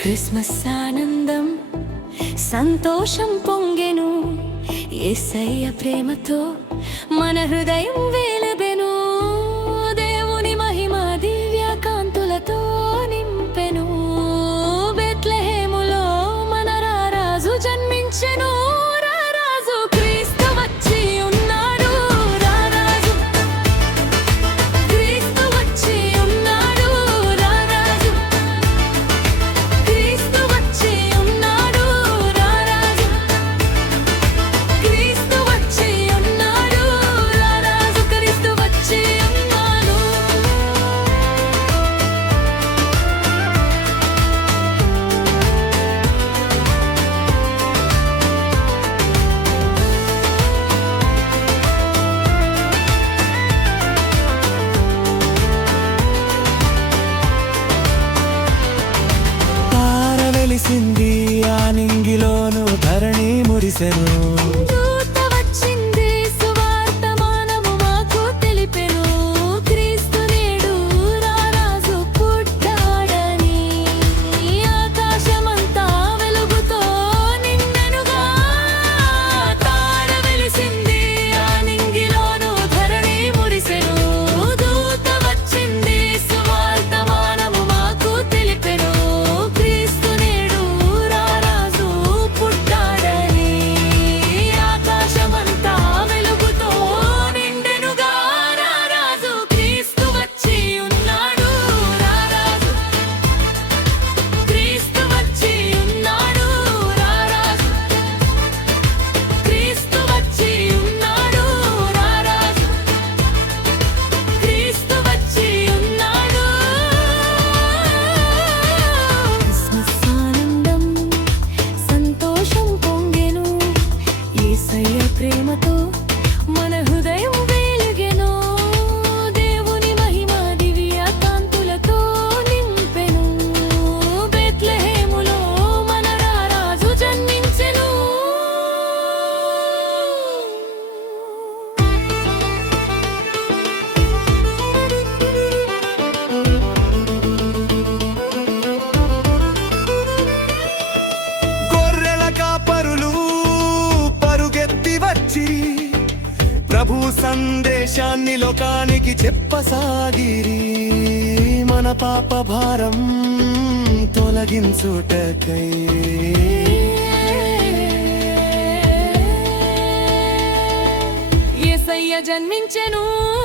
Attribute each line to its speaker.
Speaker 1: Christmas ఆనందం సంతోషం పొంగెను. ఏసయ్య ప్రేమతో మన హృదయం వేల ser ప్రేమతో
Speaker 2: ప్రభు సందేశాన్ని లోకానికి చెప్పసాగిరి. మన పాప భారం తొలగించుటకై.
Speaker 1: జన్మించెను.